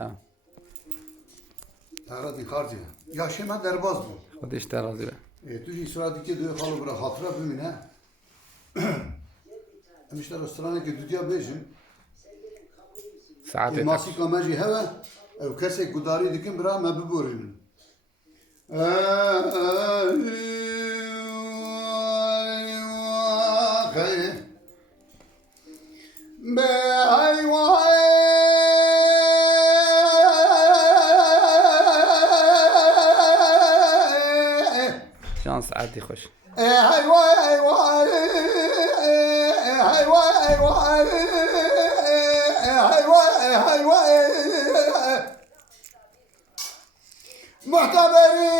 تمام. تغرادی خارجه یا شما در باز بود خودش درازی به توی صورتی که دوی خالو برای خاطره ببینه همیشه رستورانی که دودیا بیشن ساعت ماسی کامجی هوا او کسی گداری دیکن برای ما ببورین جان ساعتی خوش معتبري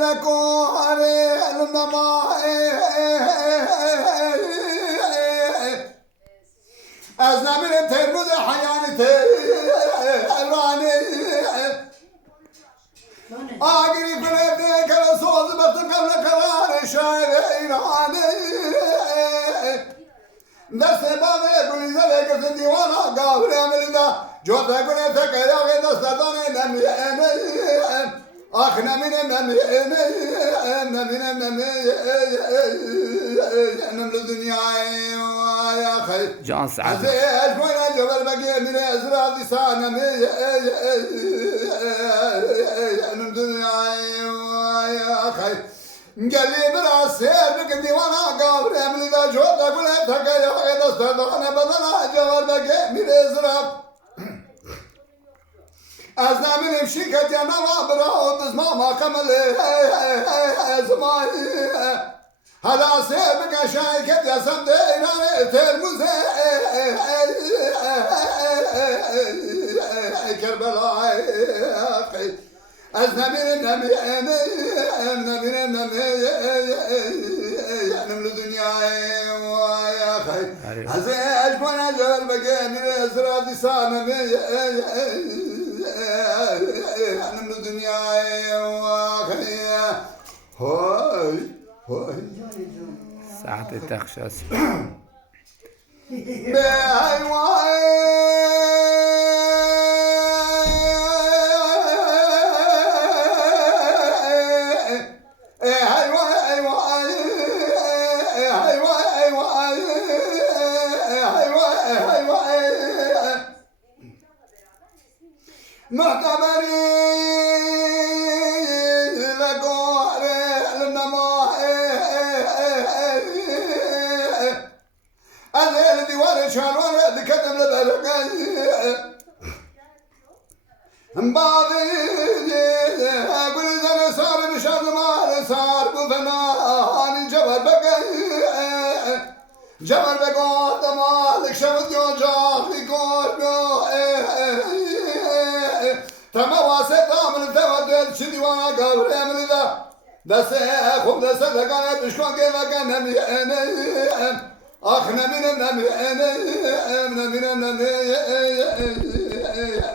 لكوهر الماء أزنبر ترمز حياني الراني آقري فلدك رسول بطن قبل قرار شايراني دست بابه گلی زده کسی دیوانا گاوری امریدا جوتا گلی تکیا که دست دانه نمیانه آخ نمینه نمیانه نمینه نمل دنیای یا خیر جان ساعت از اجماعی جبر بگی میره ازرا دیسا نمل دنیای یا خیر گلی برا سیر بکن دیوانا گاوری امریدا جوتا گلی تکیا که دست دانه بدنا جبر بگی میره ازرا از نمینیم شیکت یا نما برا بزما ما کمل زمانی حالا سیر بکن شایکت یا سمد ایران ترموزه کربلای از نمینیم نمل دنیای یا خیر از اجمان جبر بگی میره ازرا دیسا نمل دنیای واقعی هاي ساعت تخشاس معتبري لقوار الماء الليل ديوان شالوان دكتم لبلقاي مباضي اقول اذا صار بشر ما صار بفناني جبل بقاي جبل بقى مالك شمد يوم جاخي قول تما واسه دامن تودل شدی وانا گاوری امریدا دست خوب دست لگانه بشکن که لگانه نمیانه آخ نمینم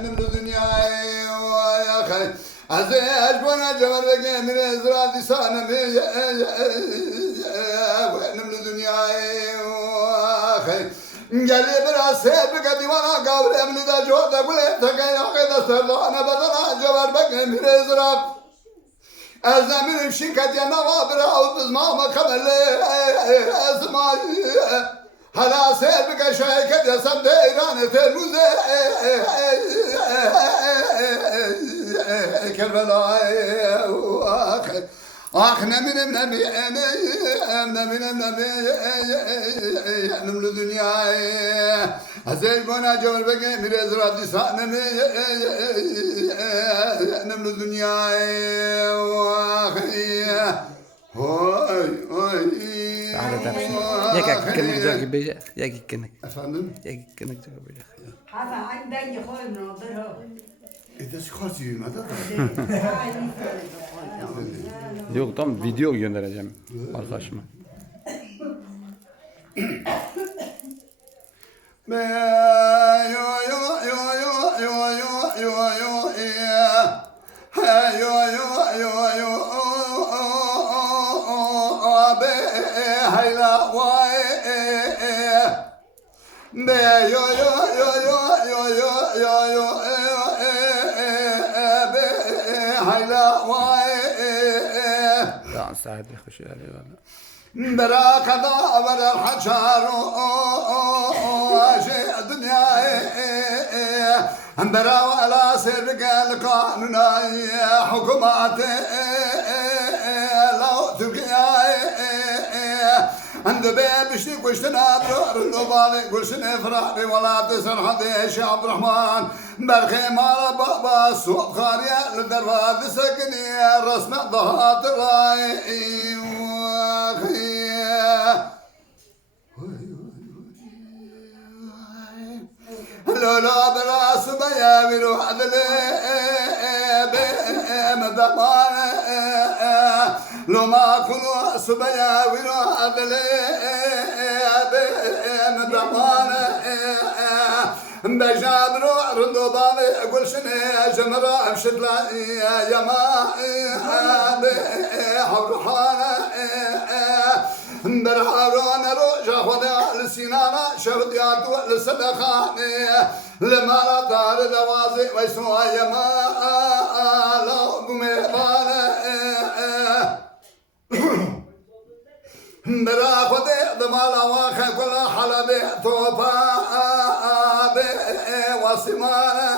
نمل دنیای یا خیر از اجبان جبر بگی میره ازرا دیسا نمل دنیای یا خیر گلی برا سیر بگه دیوانا گاوری امریدا جوتا گله تکه یاقی دستر دانه بدنا جبر بگه میره ازرا از نمینیم شیکت یا نوا برا او بزما مکمل ازمایی حالا سیر بگه شایکت یا سمد ایران ترموزه کربلای آخر آخ نمینم نمل دنیای از ایگونا جور بگه میره ازرا دیسا نمل دنیای واخی ساعت تخشاس یکی کنک جاکی بیجه یکی کنک افندم یکی کنک جاکی بیجه هذا عندي خالد ناظرها ایداش خواهی بیمده Yok tam video göndereceğim arkadaşıma. Yo لا سعد يخش عليه والله برا قضاء برا الحجار شيء الدنيا برا ولا سرق القانون حكومات لو تبقى عند بيبش وشتنا برور النبالي قلشن فرحي ولا تسر حديش عبد الرحمن برخي مال بابا السوق خارية للدرواد سكني رسم ضهات الراي لولا براس بيا بروح مدمان لو ما كنوا سبيا بروح مدمان بجابرو رندو بابي اقول شنو جمرة بشدلا يا ما حورحانا برهارون روجا خدا لسينانا شهد ياتو لسدخاني لما لا دار دوازي ويسوا يا ما لو قميبانا برا خدي دمالا واخا كل حلبي توبا واسمانا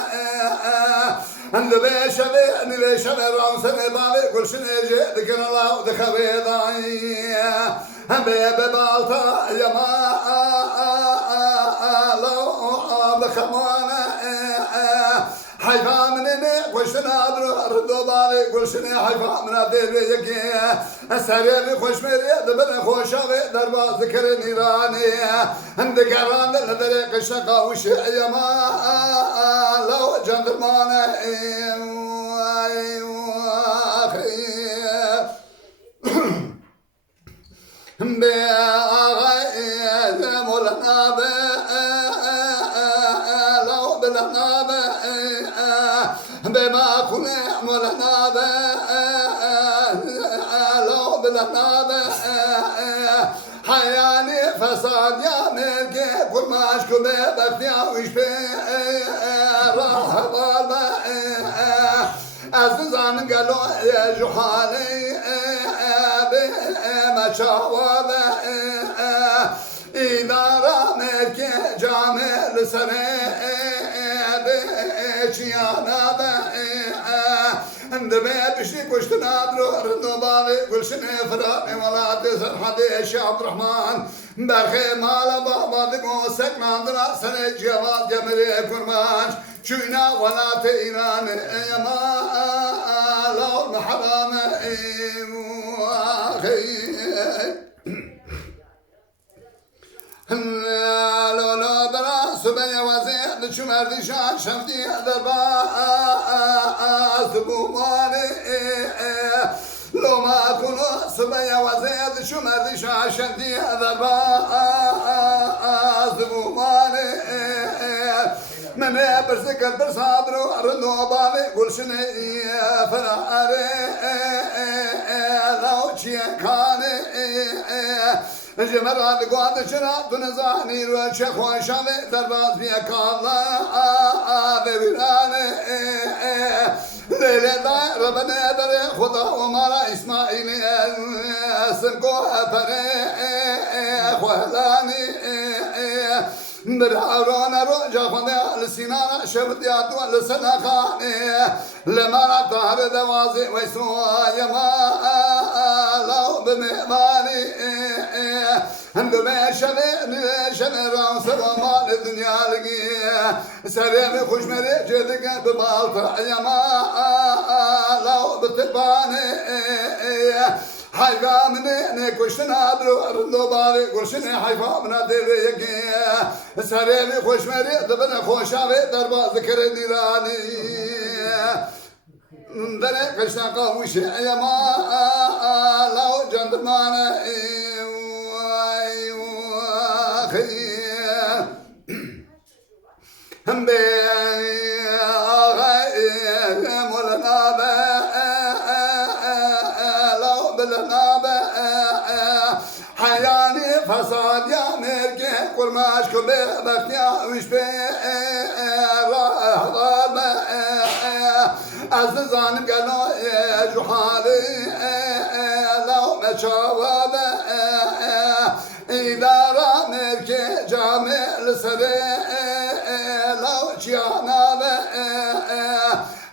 عند بيشبي نبيشبي رامسني بالي كل شنو جيت ذكر الله ذكر ضاي بيب بالتا يا ما لو بخمانا حيفا مني وشنا برو بالي كل شنو حيفا من ديرك سريع خوش مريد بن خوشاوي دربا ذكر نيراني عند قران لدريق الشقا وش يا ما لو جندرمان بما كنا مولنا لو بلنا حياني فساد يا ملكي كل ما اشكو بختيا وش راح ضال عزيزان قالوا يا جحالي ما شاوب إدارة ملكي جامل سنة شيانا عند بيبشي كشتنا برور النبالي كل شنو فرقني ولا تسر حديش عبد الرحمن برخي مال بابا دقو سكنان درا سنة جواد جمري كرمانش شوينا ولا تيران يا ما لو محرام لولا براس بني وزيد شمر دشان شفتي دربا سبوماني لو ما كنوا سبيا وزيد شمر دشان شفتي دربا سبوماني من برسكر برصابرو رنو بابي قول شني فراري لو شيء كان جمرات قواد شراب نزاني روشة خوشة درباز بيا كالله ببراني ليلة دا ربنا دري خدا ومارا إسماعيل سنكو فري خوالاني برهارونا روجا خدا لسينانا شبدياتو لسنخاني لمارا طهر دوازي ويسوا يما لو بمهماني عندما شني راو سلام الدنيا لقي سريع خوش مري جدك بمالطا يا ما لو بتباني حيفا مني كشنا برو رندو بالي كشني حيفا من ديرك سريع خوش مري دبنا خوشاوي دربا ذكر نيراني دري كشنا قوش يا ما لو جندمان هم لو بلنا حياني فساد يا مركي كل ما اشكو بختيا وش راح ضال عزيزان قالوا جحالي لو ما شاوب إذا رامك جامل سري لو شيانا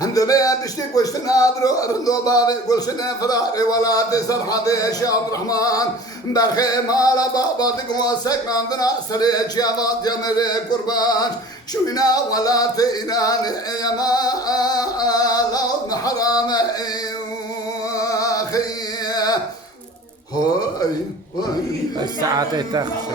عند بيت بشتي وش نادرو رندو بابي قول شنو فراري ولا تسر حديش يا عبد الرحمن برخي مال بابا تقوى سكن دنا سريج يا ضاد جمري قربان شوينا ولا تينان يا ما لو حرام اخي هاي الساعة تخشى